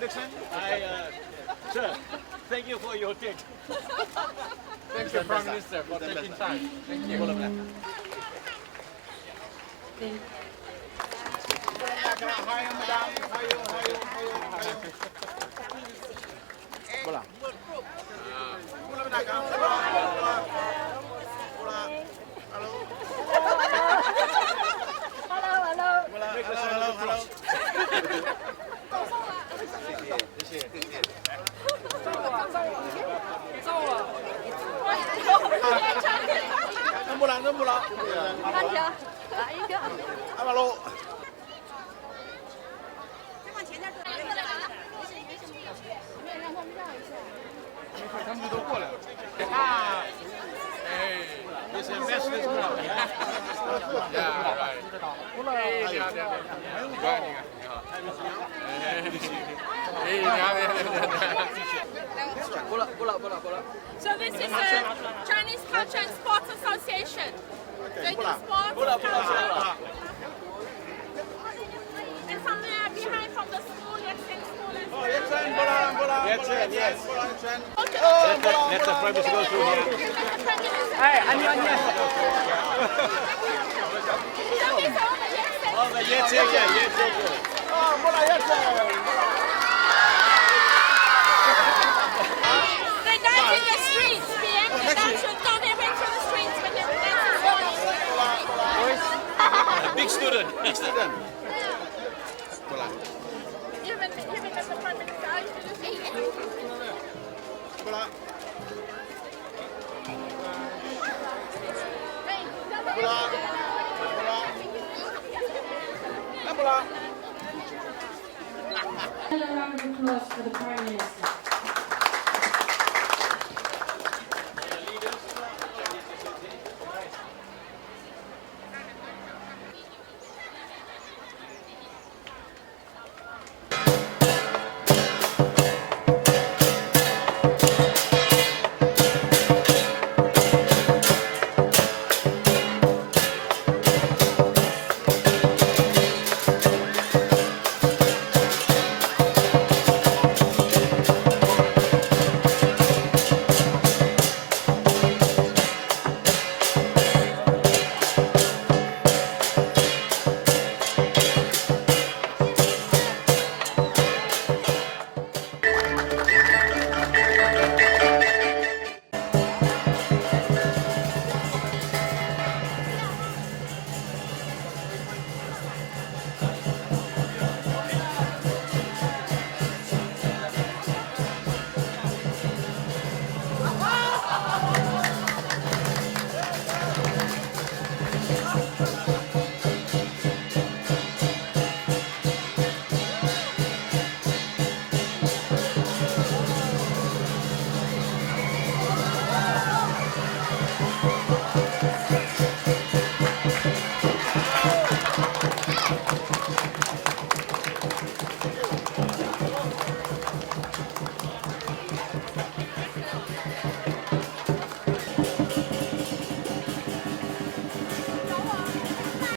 introduction. Sir, thank you for your date. Thank you, Prime Minister, for taking time. Thank you. Hi, madam. How are you? Bola. Hello. 能不能？慢条，来一个。阿巴罗。再往前点走。让他们绕一下。他们都过来了。啊，哎，this is best is well. Yeah, right. 哎，你好，你好。哎，你好。So this is a Chinese Culture and Sports Association. They do sports, culture. And some they are behind from the school, Yatsen school and Oh, Yatsen, yes. Let the Prime Minister go through here. Hey, Oh, the Yatsen, yeah. Oh, Bola Yatsen. They dance in the streets, PM. They dance so they went through the streets when they dance in the Big student. Even as the Prime Minister, I introduced him. Bola. Another round of applause for the Prime Minister.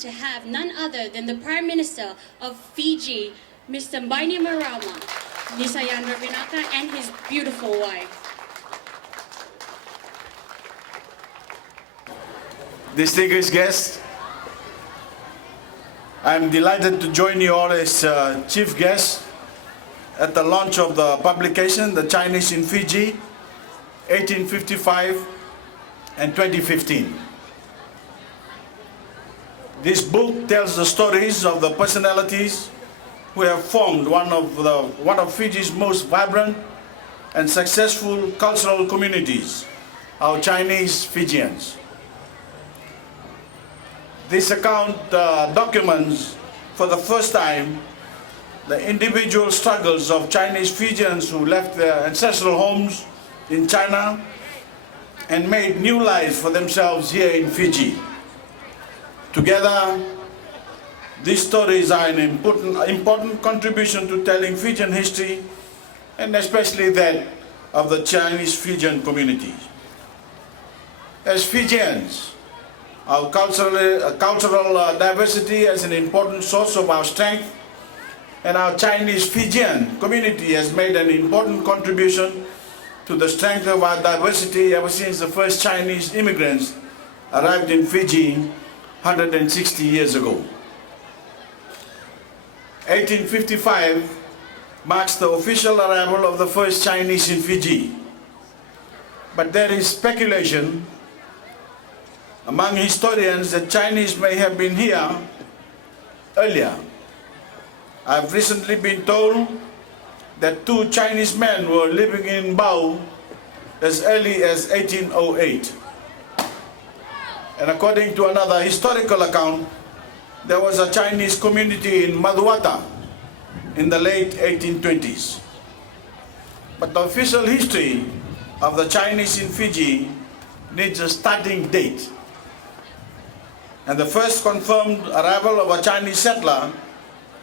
To have none other than the Prime Minister of Fiji, Mr. Bainimarama, Nisayandra Vinaka, and his beautiful wife. Distinguished guests, I'm delighted to join you all as chief guest at the launch of the publication, The Chinese in Fiji, 1855 and 2015. This book tells the stories of the personalities who have formed one of Fiji's most vibrant and successful cultural communities, our Chinese Fijians. This account documents for the first time the individual struggles of Chinese Fijians who left their ancestral homes in China and made new lives for themselves here in Fiji. Together, these stories are an important contribution to telling Fijian history, and especially that of the Chinese Fijian community. As Fijians, our cultural diversity is an important source of our strength and our Chinese Fijian community has made an important contribution to the strength of our diversity ever since the first Chinese immigrants arrived in Fiji 160 years ago. 1855 marks the official arrival of the first Chinese in Fiji. But there is speculation among historians that Chinese may have been here earlier. I've recently been told that 2 Chinese men were living in Bau as early as 1808. And according to another historical account, there was a Chinese community in Maduata in the late 1820s. But the official history of the Chinese in Fiji needs a starting date. And the first confirmed arrival of a Chinese settler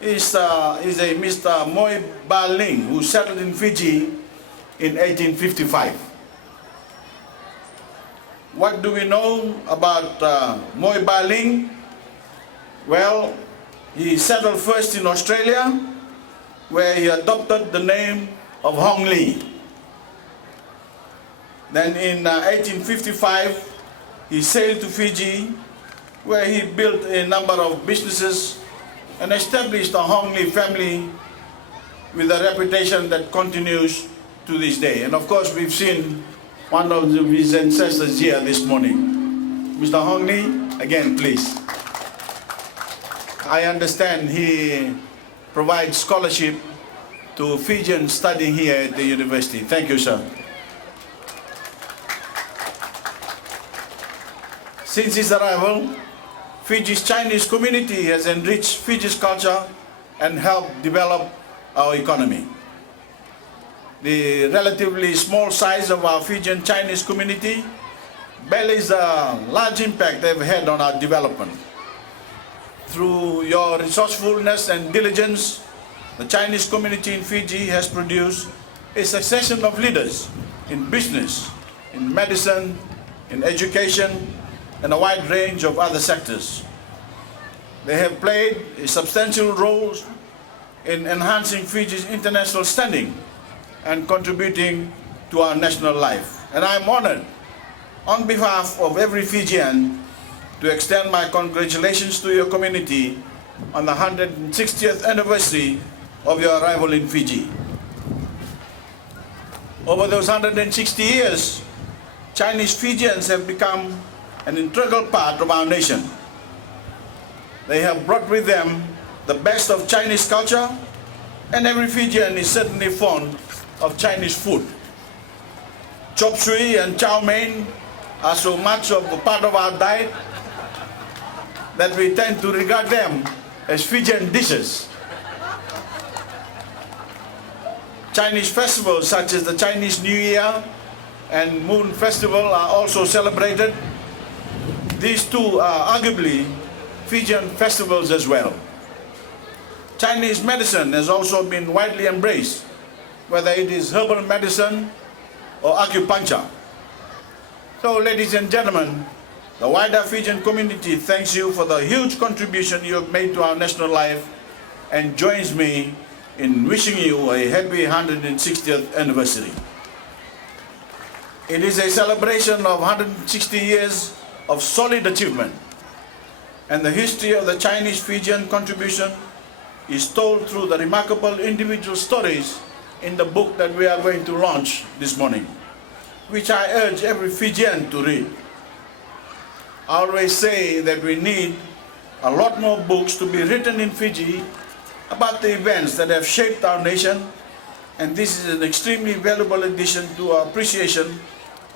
is a Mr. Moi Ba Ling, who settled in Fiji in 1855. What do we know about Moi Ba Ling? Well, he settled first in Australia, where he adopted the name of Hong Li. Then in 1855, he sailed to Fiji, where he built a number of businesses and established a Hong Li family with a reputation that continues to this day. And of course, we've seen one of his ancestors here this morning. Mr. Hong Li, again, please. I understand he provides scholarship to Fijians studying here at the university. Thank you, sir. Since his arrival, Fiji's Chinese community has enriched Fiji's culture and helped develop our economy. The relatively small size of our Fijian Chinese community belies a large impact they've had on our development. Through your resourcefulness and diligence, the Chinese community in Fiji has produced a succession of leaders in business, in medicine, in education, and a wide range of other sectors. They have played a substantial role in enhancing Fiji's international standing and contributing to our national life. And I'm honored, on behalf of every Fijian, to extend my congratulations to your community on the 160th anniversary of your arrival in Fiji. Over those 160 years, Chinese Fijians have become an integral part of our nation. They have brought with them the best of Chinese culture, and every Fijian is certainly fond of Chinese food. Chop suey and chow mein are so much of a part of our diet that we tend to regard them as Fijian dishes. Chinese festivals such as the Chinese New Year and Moon Festival are also celebrated. These two are arguably Fijian festivals as well. Chinese medicine has also been widely embraced, whether it is herbal medicine or acupuncture. So, ladies and gentlemen, the wider Fijian community thanks you for the huge contribution you have made to our national life and joins me in wishing you a happy 160th anniversary. It is a celebration of 160 years of solid achievement, and the history of the Chinese Fijian contribution is told through the remarkable individual stories in the book that we are going to launch this morning, which I urge every Fijian to read. I always say that we need a lot more books to be written in Fiji about the events that have shaped our nation, and this is an extremely valuable addition to our appreciation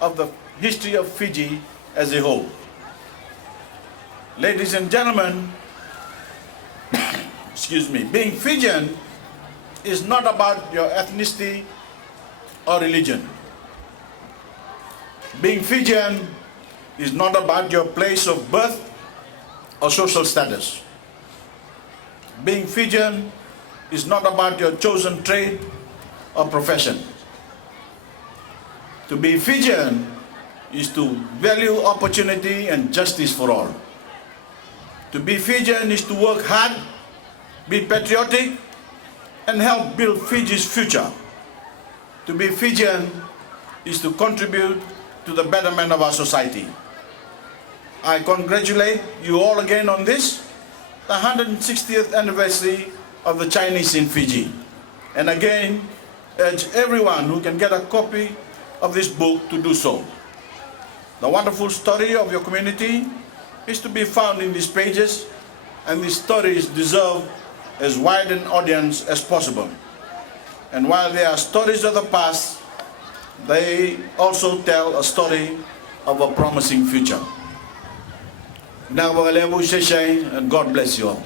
of the history of Fiji as a whole. Ladies and gentlemen, excuse me, being Fijian is not about your ethnicity or religion. Being Fijian is not about your place of birth or social status. Being Fijian is not about your chosen trade or profession. To be Fijian is to value opportunity and justice for all. To be Fijian is to work hard, be patriotic, and help build Fiji's future. To be Fijian is to contribute to the betterment of our society. I congratulate you all again on this, the 160th anniversary of the Chinese in Fiji. And again, urge everyone who can get a copy of this book to do so. The wonderful story of your community is to be found in these pages, and these stories deserve as wide an audience as possible. And while they are stories of the past, they also tell a story of a promising future. And God bless you all.